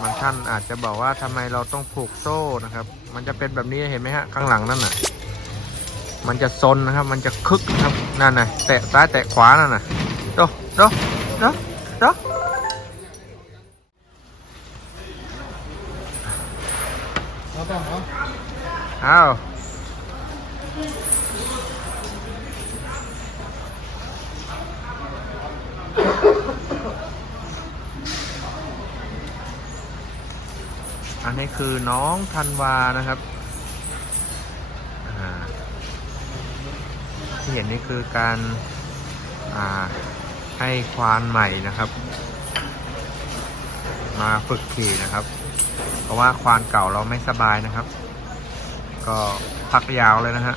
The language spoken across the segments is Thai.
บางท่านอาจจะบอกว่าทำไมเราต้องผูกโซ่นะครับ มันจะเป็นแบบนี้เห็นไหมฮะข้างหลังนั่นน่ะ มันจะซนนะครับ มันจะคึกนะครับนั่นน่ะแตะซ้ายแตะขวานั่นน่ะโดโดโดโดอ้าว คือน้องธันวานะครับที่เห็นนี่คือการให้ควานใหม่นะครับ มาฝึกขี่นะครับ เพราะว่าควานเก่าเราไม่สบายนะครับ ก็พักยาวเลยนะฮะ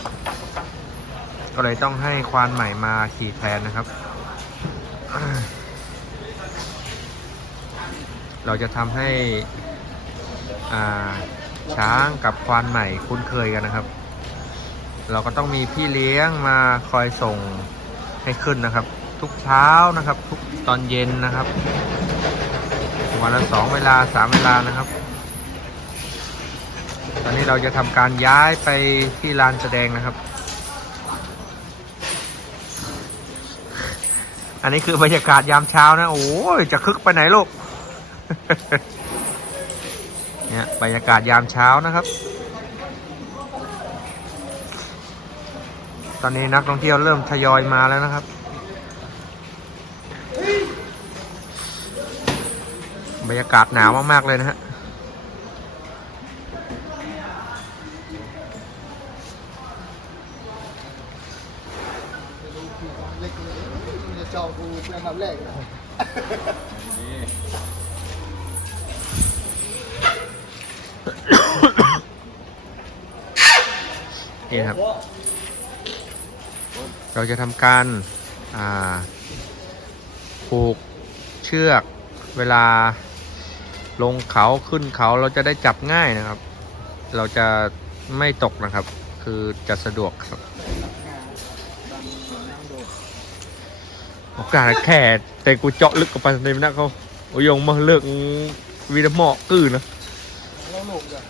ก็เลยต้องให้ควานใหม่มาขี่แทนนะครับ เราจะทำให้ ช้างกับควานใหม่คุ้นเคยกันนะครับ เราก็ต้องมีพี่เลี้ยงมาคอยส่งให้ขึ้นนะครับ ทุกเช้านะครับ ทุกตอนเย็นนะครับวันละสองเวลาสามเวลานะครับ ตอนนี้เราจะทำการย้ายไปที่ลานแสดงนะครับ อันนี้คือบรรยากาศยามเช้านะ โอ้ยจะคึกไปไหนลูก เนี่ยบรรยากาศยามเช้านะครับ ตอนนี้นักท่องเที่ยวเริ่มทยอยมาแล้วนะครับ บรรยากาศหนาวมากๆเลยนะฮะเจะจองกูเป็นอันดับแรก นี่ครับ เราจะทำการาผูกเชือกเวลาลงเขาขึ้นเขาเราจะได้จับง่ายนะครับ เราจะไม่ตกนะครับ คือจะสะดวกครับโอกาสแค่แต่กูเจาะลึกกับปในนั้นเขาโอยงมาเลือกวีดหมอกกือนะ แล้วลงเลย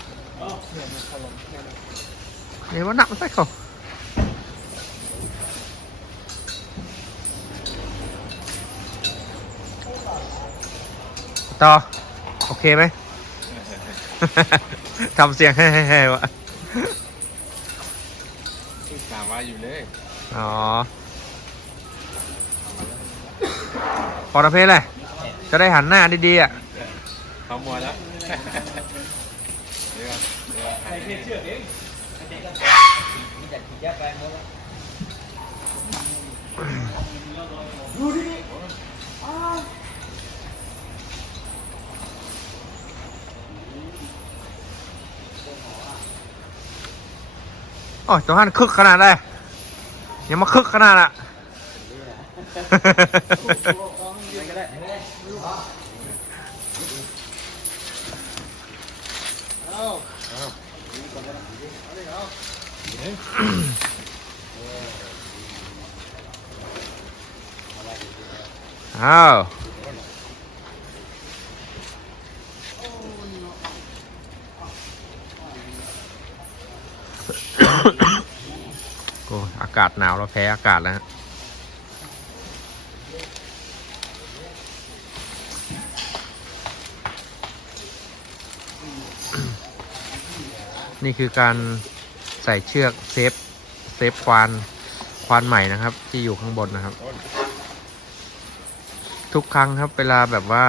เนี่ยมันถล่มเนี่ยนะเนี่ยว่าหนักใส่เขาต่อ โอเคไหม ทำเสียงแฮ่ๆๆวะถามว่าอยู่เลย อ๋อพอระเพศเลยจะได้หันหน้าดีๆอะ เขามัวแล้วเดี๋ยว เดี๋ยวใครเชื่อเองโอ้ยตัวหันคึกขนาดได้ยังมาคึกขนาดอะเอ้าวโอ้อากาศหนาวเราแพ้อากาศแล้วฮะ นี่คือการใส่เชือกเซฟเซฟควานควานใหม่นะครับ ที่อยู่ข้างบนนะครับ ทุกครั้งครับเวลาแบบว่า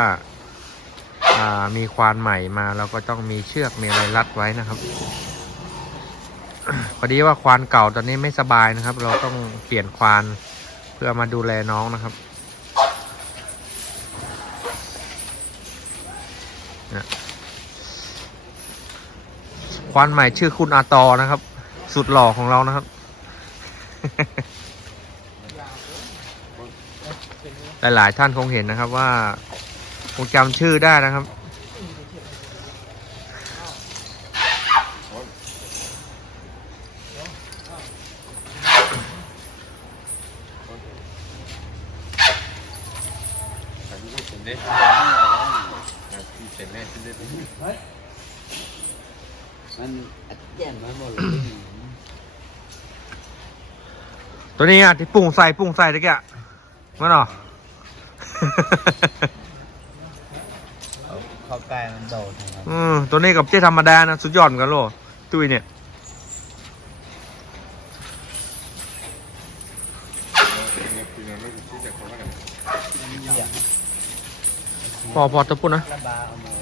ามีควานใหม่มาเราก็ต้องมีเชือกมีอะไรรัดไว้นะครับพอดีว่าควานเก่าตอนนี้ไม่สบายนะครับ เราต้องเปลี่ยนควานเพื่อมาดูแลน้องนะครับ ควานใหม่ชื่อคุณอาตอนะครับ สุดหล่อของเรานะครับ หลายๆท่านคงเห็นนะครับว่าคงจำชื่อได้นะครับใครที่เสร็จเล่ที่เสร็จเล่ มันอัดแย่นมาหมดเลยตัวนี้อะที่ปรุงใส่ปรุงใส่ตะเกียมันเหรอเข้าใกล้มันโดดนะครับอืมตัวนี้กับเจ๊ธรรมดานะสุดยอดเหมือนกันโลตุ้ยเนี่ย พอพอตัวปุ่นนะ ระบาเอามา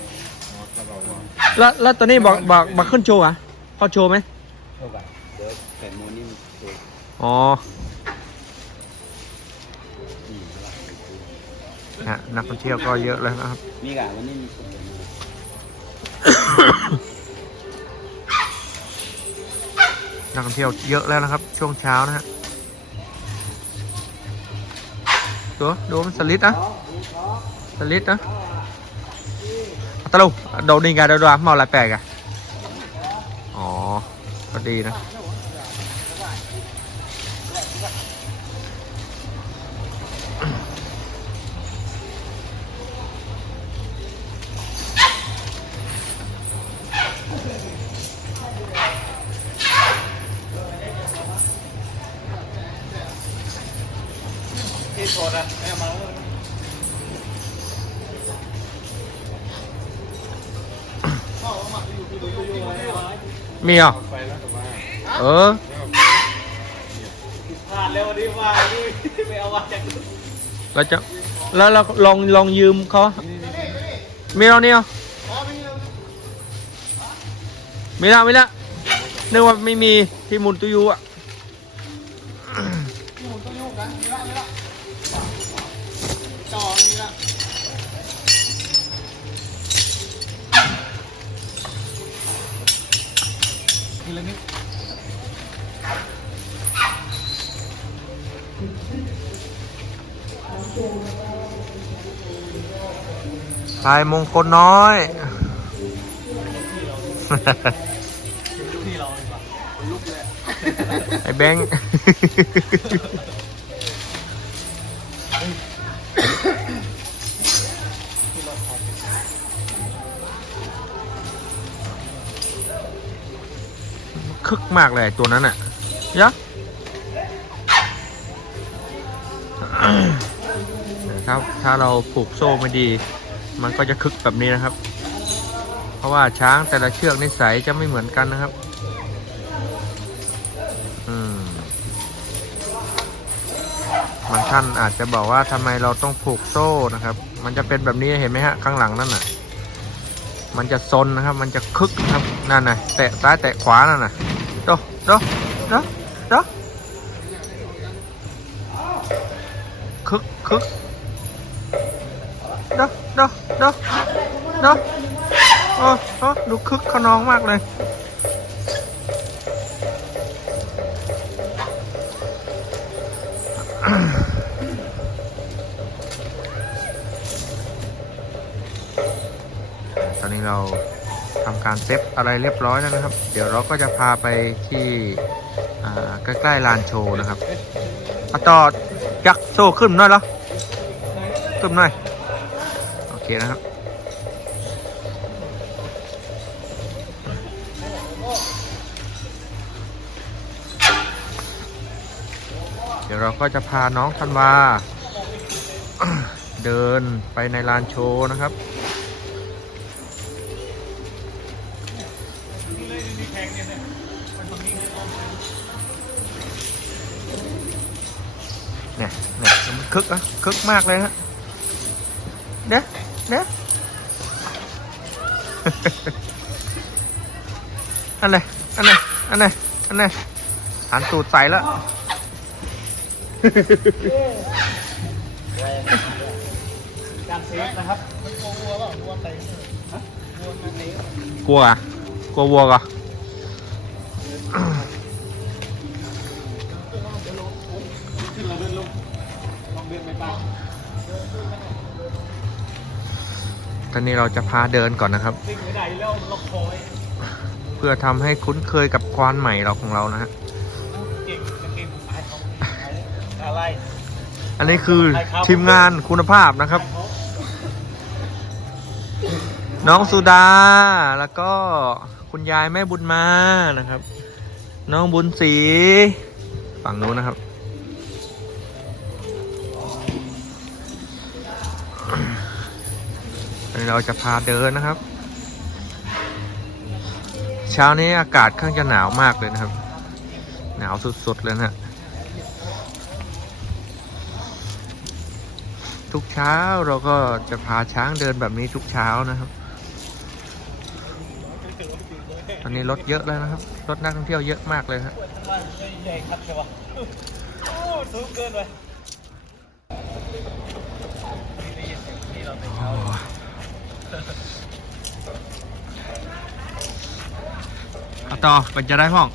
แล้วแล้วตัวนี้บอกบอกบอกขึ้นโชว์อะเขาโชว์ไหมเข้าไปเดี๋ยวแผ่นโมนี่มันโดดอ๋อนี่ฮะนักท่องเที่ยวก็เยอะเลยนะครับ นี่กะวันนี้มีคนเดินมานักท่องเที่ยวเยอะแล้วนะครับ ช่วงเช้านะฮะดูดูมันสลิดนะสลิดนะเอา ตะลุโดนดีไงเดี๋ยวดูอะเมาอะไรแปลกอะ อ๋อ ก็ดีนะ มีเหรอไปแล้วแต่ว่าเออผ่านแล้ววันนี้มาที่ไปเอามาจากเราจะแล้วเราลองลองยืมเขามีเราเนี่ยมีแล้วมีแล้วนึกว่าไม่มีที่มุนตุยูอะ ชายมงคลน้อย ไอ้แบงค์คึกมากเลยตัวนั้นอะยะ ถ้าถ้าเราผูกโซ่ไม่ดี มันก็จะคึกแบบนี้นะครับ เพราะว่าช้างแต่ละเชือกนิสัยจะไม่เหมือนกันนะครับ อืมบางท่านอาจจะบอกว่าทำไมเราต้องผูกโซ่นะครับ มันจะเป็นแบบนี้เห็นไหมฮะข้างหลังนั่นน่ะ มันจะซนนะครับ มันจะคึกนะครับนั่นน่ะแตะซ้ายแตะขวานั่นน่ะโดโดโดโดคึกคึก ดโดโดโดโอ้โอ้ดูคึกขนองมากเลยตอนนี้เราทำการเซฟอะไรเรียบร้อยแล้วนะครับ เดี๋ยวเราก็จะพาไปที่ใกล้ๆลานโชว์นะครับอต่อยักษ์โซ่ขึ้นหน่อยเหรอขึ้นหน่อย เคนะครับเดี๋ยวเราก็จะพาน้องธันวา เดินไปในลานโชว์นะครับเนี่ยเนี่ยมันคึกอะคึกมากเลยฮะ อันไหนอันไหนอันไหนอันไหนหันตูดใส่แล้วการเซฟนะครับกลัวอะกลัววัวกะขึ้นเราเดินลงลองเดินไปบ้างตอนนี้เราจะพาเดินก่อนนะครับซิ่งไม่ได้แล้วล็อกคอยเพื่อทำให้คุ้นเคยกับควานใหม่เราของเรานะฮะอันนี้คือทีมงานคุณภาพนะครับ น้องสุดาแล้วก็คุณยายแม่บุญมานะครับ น้องบุญศรีฝั่งนู้นนะครับเราจะพาเดินนะครับ เช้านี้อากาศค่อนข้างจะหนาวมากเลยนะครับ หนาวสุดๆเลยนะฮะทุกเช้าเราก็จะพาช้างเดินแบบนี้ทุกเช้านะครับ ตอนนี้รถเยอะแล้วนะครับ รถนักท่องเที่ยวเยอะมากเลยครับใหญ่ครับแต่ว่าโอ้สูงเกินไปนี่ได้ยินเสียงนี่เราไปเช้า เอา ต่อมันจะได้ห้อง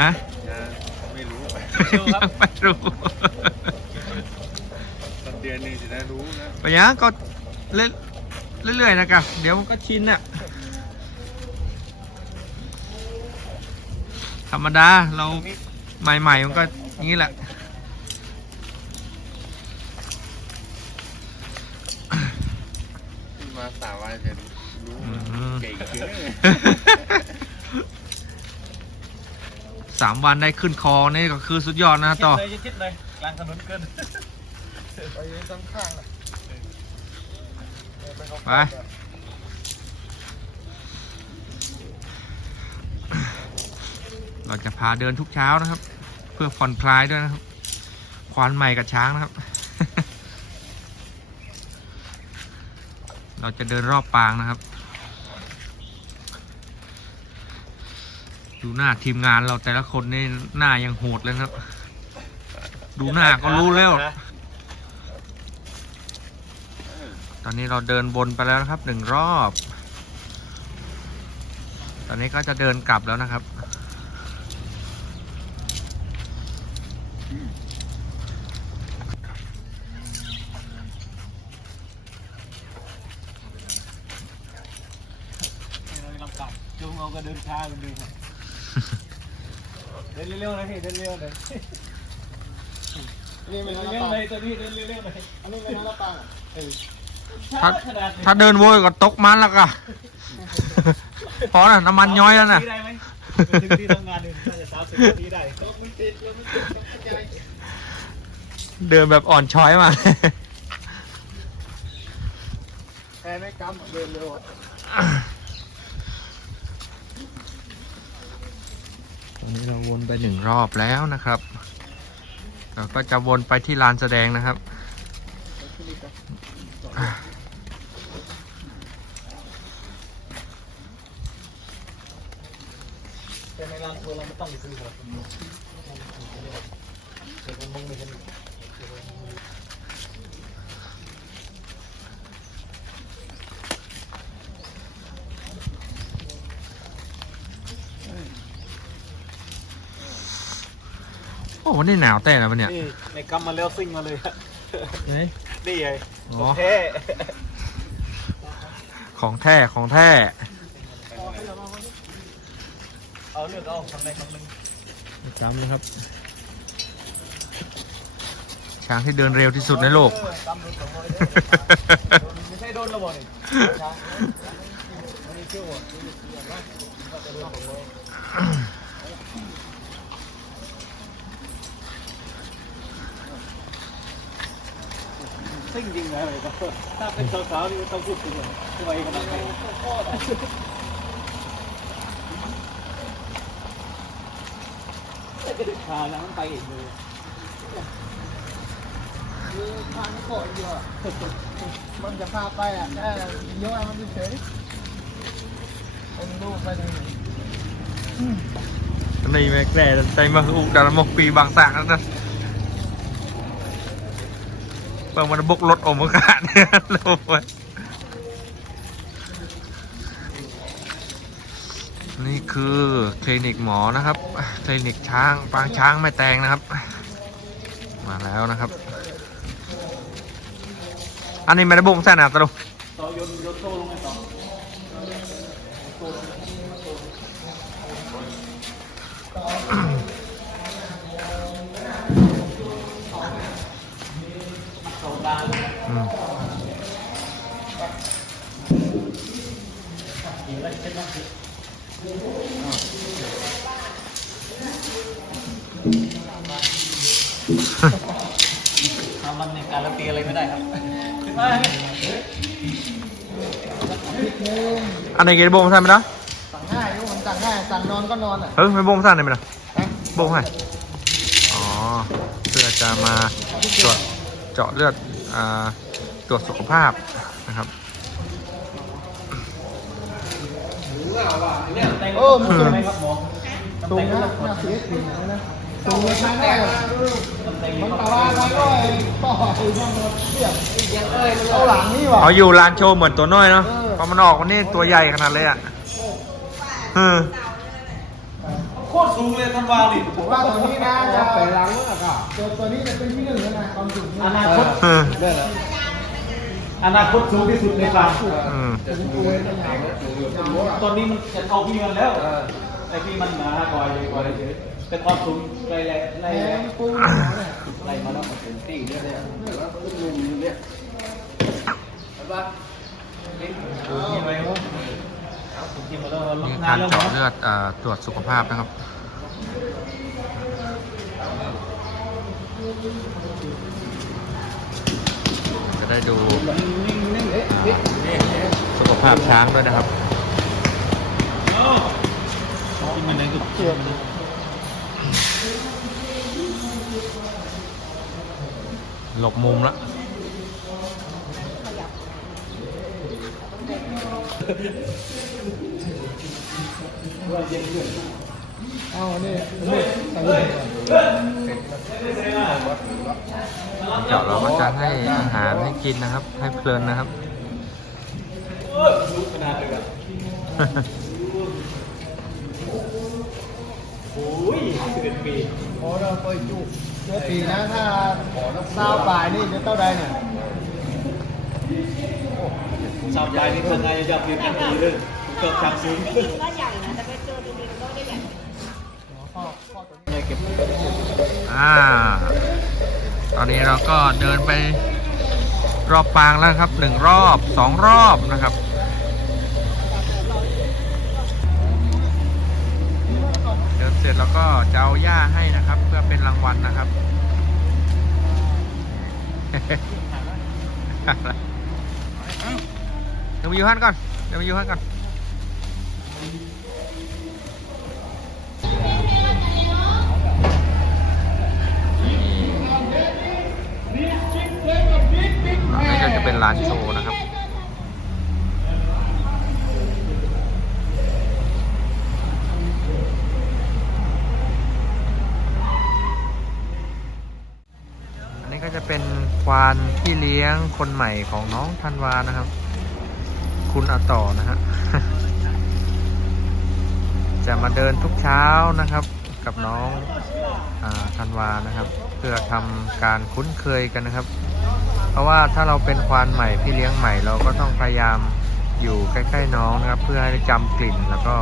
ฮะ ไม่รู้ยังไม่รู้ตอนเดือนหนึงจะได้รู้นะไปยังก็เล่นเรื่อยๆนะครับ เดี๋ยวมันก็ชินอะธรรมดาเราใหม่ๆมันก็อย่างนี้แหละที่มาสามวันจะรู้อืมเก่งเกิน สามวันได้ขึ้นคอนี่ก็คือสุดยอดนะต่อ เลยชิดเลยกลางถนนเกินไปตั้งข้างอะไป เราจะพาเดินทุกเช้านะครับ เพื่อผ่อนคลายด้วยนะครับ ควานใหม่กับช้างนะครับ เราจะเดินรอบปางนะครับ ดูหน้าทีมงานเราแต่ละคนนี่หน้ายังโหดเลยครับ ดูหน้าก็รู้แล้ว ตอนนี้เราเดินบนไปแล้วนะครับหนึ่งรอบ ตอนนี้ก็จะเดินกลับแล้วนะครับลำบากจูงเอาก็เดินช้ากันดูเดิน เร็วๆนะพี่เดินเร็วเลยนี่เดิมันนน้ำเร็วปลาเลยตัวนี้เดินเร็วๆเลยอันนี้เป็นน้ำปลาถ้าขนาดนี้ถ้าเดินโวยก็ตกมันแล้วก็พอนะน้ำมันย้อยแล้วนะได้ไหมถึงที่ทำงานเลยน่าจะสามสิบนาทีได้รถมันติดรถมันติดเข้าใจเดินแบบอ่อนช้อยมากแพ้ไม่กำเดินเร็ว ตอนนี้เราวนไปหนึ่งรอบแล้วนะครับ เราก็จะวนไปที่ลานแสดงนะครับ แต่ในร้านทัวร์เราไม่ต้องไปซื้อหรอกเดี๋ยวมันมองไม่เห็น วันนี้หนาวแต่ละวันเนี่ยนี่ในกำมาแล้วซิ่งมาเลยอะไหนนี่ไงอ๋อโอเคของแท้ของแท้เอาเลือกเอาทำไหนทำหนึ่งจำนะครับ ช้างที่เดินเร็วที่สุดในโลก เออกำโดนสองร้อยเด้อไม่ใช่โดนระเบิดนี่ช้างอันนี้เชื่อว่าก็จะโดนสองร้อยซิ่งจริงนะเลยก็ถ้าเป็นสาวๆนี่ไม่ต้องพูดถึงเลยทำ ไมขนาดไหนแต่กระดิกขาแล้วมันไปเองเลยคือทางโกะเยอะมันจะพาไปอะแค่เยอะมันเฉยคนลูกไปทางไหนนี่แม่แกแต่ใจมาอุกดารมก ปิดมันบกรถอมอากาศเนี่ยลงไปนี่คือคลินิกหมอนะครับ คลินิกช้างปางช้างแม่แตงนะครับ มาแล้วนะครับ อันนี้ไม่ได้บ่งแสนอะตลุง อันไหนเกณฑ์โบงท่านไหมนะสั่งง่ายทุกคนสั่งง่ายสั่งนอนก็นอนอะเฮ้ยไม่โบงท่านไหนไหมนะนะโบงให้อ๋อเพื่อจะมาตรวจเจาะเลือดอ่าตรวจสุขภาพนะครับเออมันสูงไหมครับหมอสูงนะน่าเสียจริงนะสูงเลยทางได้มันแต่ว่าทางก็ต่อคือมันเทียบเอาหลังนี่ว่ะเอาอยู่ลานโชว์เหมือนตัวน้อยเนาะเออ พอมันออกวันนี้ตัวใหญ่ขนาดเลยอะเออโคตรสูงเลยท่านวาดิผมว่าตัวนี้นะจะไปหลังเมื่อก่อนตัวตัวนี้จะเป็นที่หนึ่งแล้วนะความสูงอนาคตเอออนาคตสูงที่สุดในฟาร์มอืมตอนนี้มันจะเท่าพี่เงินแล้วไอพี่มันหนาก่อยก่อยเฉยแต่ความสูงไล่ไล่ไล่แรงปุ้งเนี่ยไล่มาแล้วเป็นตีเนี่ยเนี่ยนี่ไว้ครับกิน นี่การน้ำแล้วเจาะเลือดตรวจสุขภาพนะครับจะได้ดูสุขภาพช้างด้วยนะครับกินมันเลยก็เจ็บหลบมุมละ เอานี่นี่ใส่เลยเจาะเราก็จะให้อาหารให้กินนะครับ ให้เพลินนะครับลุกขนาดเลยอะโอ้ยสิบเอ็ดปีโอ้เราไปจุเจ็ดปีนะถ้าซาวปลายนี่จะเท่าใดเนี่ย ชาวใหญ่นี่ทำไงจะเปลี่ยนกันทีเลยเกิดจากสูงได้ยินว่าใหญ่นะแต่ไปเจอจริงก็ได้ใหญ่ข้อข้อตัวนี้เนี่ยเก็บอ่า ตอนนี้เราก็เดินไปรอบปางแล้วครับหนึ่งรอบสองรอบนะครับเดินเสร็จแล้วก็จะเอาหญ้าให้นะครับ เพื่อเป็นรางวัลนะครับ มาอยู่ฮั่นก่อนเดี๋ยวมาอยู่ฮั่นก่อนนี่ก็จะเป็นร้านโชว์นะครับอันนี้ก็จะเป็นควานที่เลี้ยงคนใหม่ของน้องธันวานะครับ คุณอาต่อนะฮะ จะมาเดินทุกเช้านะครับ กับน้องอธันวานะครับ เพื่อทำการคุ้นเคยกันนะครับ เพราะว่าถ้าเราเป็นควานใหม่พี่เลี้ยงใหม่เราก็ต้องพยายามอยู่ใกล้ๆน้องนะครับ เพื่อให้จำกลิ่นแล้วก็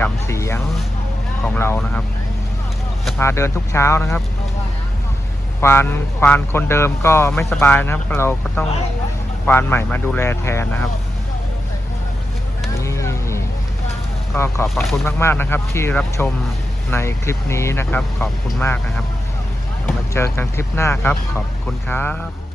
จำเสียงของเรานะครับ จะพาเดินทุกเช้านะครับ ควานควานคนเดิมก็ไม่สบายนะครับ เราก็ต้องควานใหม่มาดูแลแทนนะครับนี่ ก็ขอบพระคุณมาก ๆ นะครับ ที่รับชมในคลิปนี้นะครับ ขอบคุณมากนะครับ มาเจอกันคลิปหน้าครับ ขอบคุณครับ